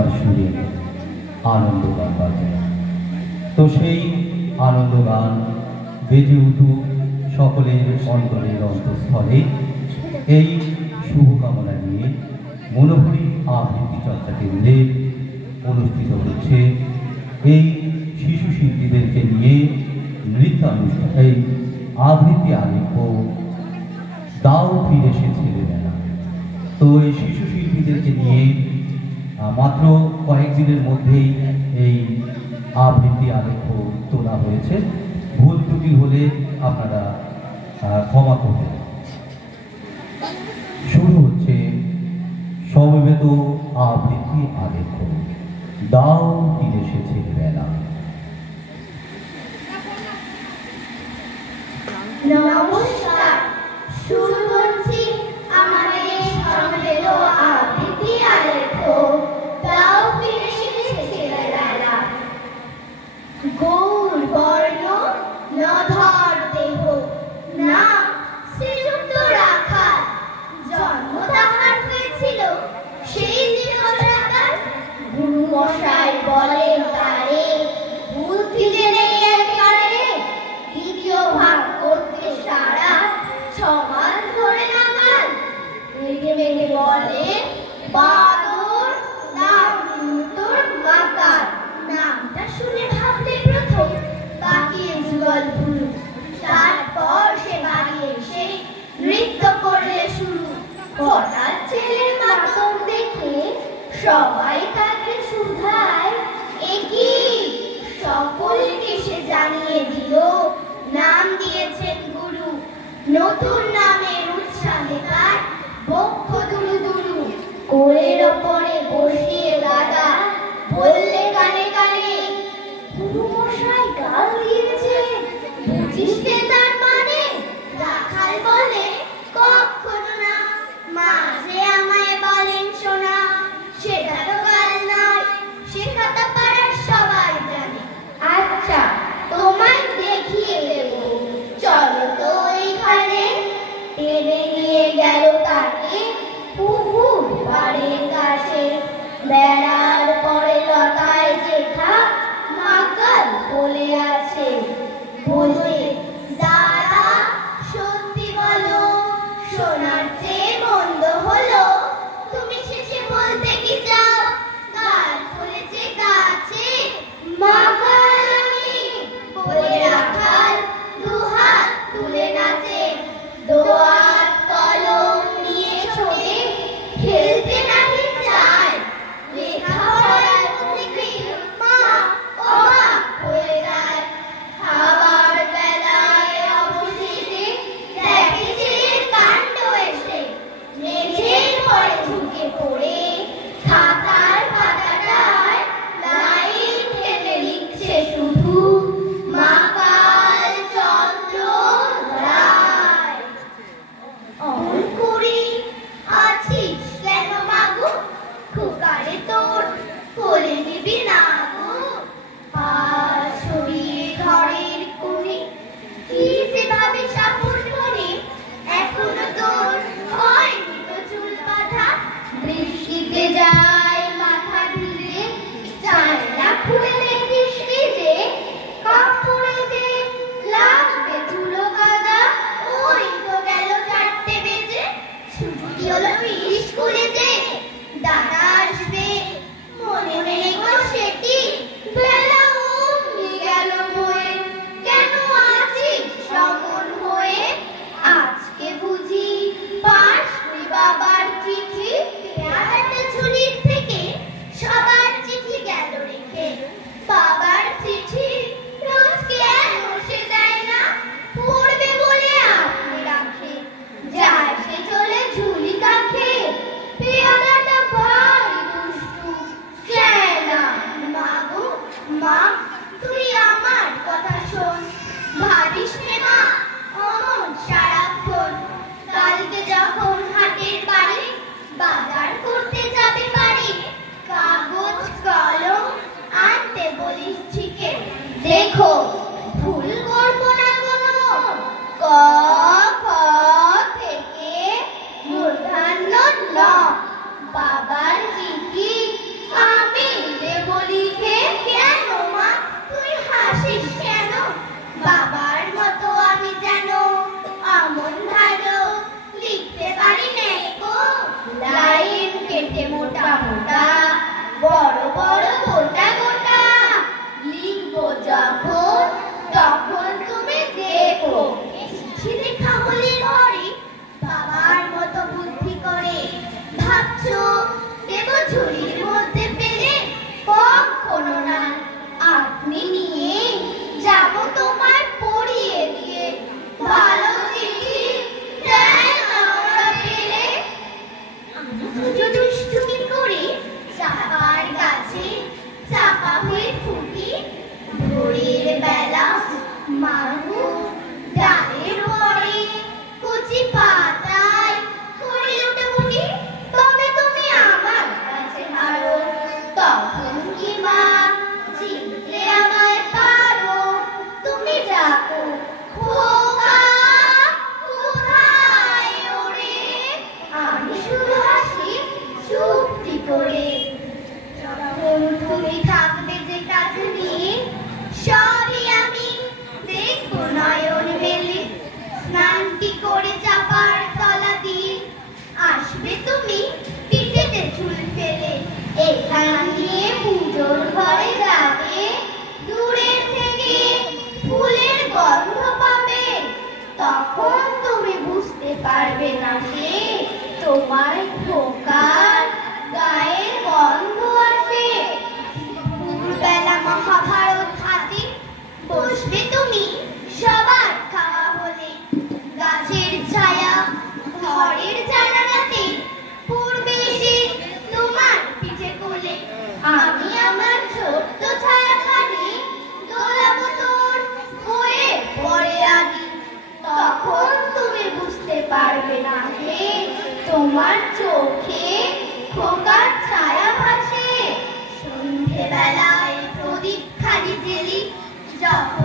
সুরে আনন্দ গান বাজে। তো সেই আনন্দ গান বেজে উঠুক সকলের অন্তরের অন্তঃস্থলে। এই শুভকামনা নিয়ে মনোহরি আবৃত্তি চর্চা কেন্দ্রে অনুষ্ঠিত হচ্ছে এই শিশু শিল্পীদেরকে নিয়ে নৃত্যানুষ্ঠান, এই আবৃত্তি আলেখ্য দাও ফিরে সে ছেলেবেলা। তো এই শিশু শিল্পীদেরকে নিয়ে মাত্র কয়েকদিনের মধ্যেই এই আবৃত্তি আলেখ্য তোলা হয়েছে। ভুল ত্রুটি হলে আপনারা ক্ষমা করবেন। শুরু হচ্ছে সমবেত আবৃত্তি আলেখ্য দাও ফিরে সে ছেলেবেলা। নমস্কার, শুরু করছি আমাদের সমবেত আবৃত্তি আলেখ্য দাও ফিরে সে ছেলেবেলা। গৌর বর্ণ নধর দেহ, নাম শ্রীযুক্ত রাখাল। জন্ম তাহার হয়েছিল সেই দিনরাতার। গুরু মশাই বলেন তারে, বুদ্ধি যে নেই একবারে। দ্বিতীয় ভাগ করতে সারা 6 মাস ধরে নাগাল। রেগে মেগে বলে বাদর, নাম তোর মাকার। নামটা শুনে ভাবলে প্রথম বাকিয়ে যুগল ভুলু। তারপর সে বাড়ি এসে নৃত্য করলে শুরু। হঠাৎ ছেলের মাতম দেখে সবাই তাকে শুধায়, একই সকলকে সে জানিয়ে দিল নাম দিয়েছেন গুরু। নতুন নামের উৎসাহে তার বক্ষ দুলু দুলু। কোলের ওপরে বসিয়ে দাদা বললে কানে কানে, গুরু মশাই গাল দিয়েছে, বুঝিস নে তার মানে? রাখাল বলে কখনো না, মাঝে আমায় বলেন শোনা। সেটা তো গাল নয়, শেখাতে পারার সবাই জানে। আচ্ছা, তোমায় দেখিয়ে দেব, চলো তো এইখানে। টেনে নিয়ে গেল তাকে পুকুর বাড়ির কাছে। বেড়ার পরে লতায় জেঠা মাকাল বলে আছে। বলতে বেলা মানুষ ডালের পরে কচি পাতায় করে লুটোপুটি, তবে তুমি আমার কাছে হারো। তখন কি মা চিনতে আমায় পারো? তুমি ডাকো, খোকা কোথায় ওরে? আমি শুধু হাসি চুপটি করে। যখন তুমি থাকবে যে কাছে নিয়ে, সবই আমি দেখবো নয়ন মেলে। স্নানটি করে চাপার তলা দিয়ে আসবে তুমি পিঠেতে চুল ফেলে। এখান দিয়ে পুজোর ঘরে যাবে, দূরের থেকে ফুলের গন্ধ পাবে। তখন তুমি বুঝতে পারবে না যে তোমার খোকার গায়ের গন্ধ আসে। দুপুরবেলা মহাভারত হাতে বসবে তুমি সবার খাওয়া হলে। গাছের ছায়া ঘরের জানালাতে পড়বে এসে তোমার পিঠে কোলে। আমি আমার ছোট্ট ছায়াখানে দোলাবো তোর হয়ে পড়ে আগে। তখন তুমি বুঝতে পারবে না যে তোমার চোখে খোকার ছায়া ভাসে। সন্ধেবেলায় প্রদীপ খালি জেলি যখন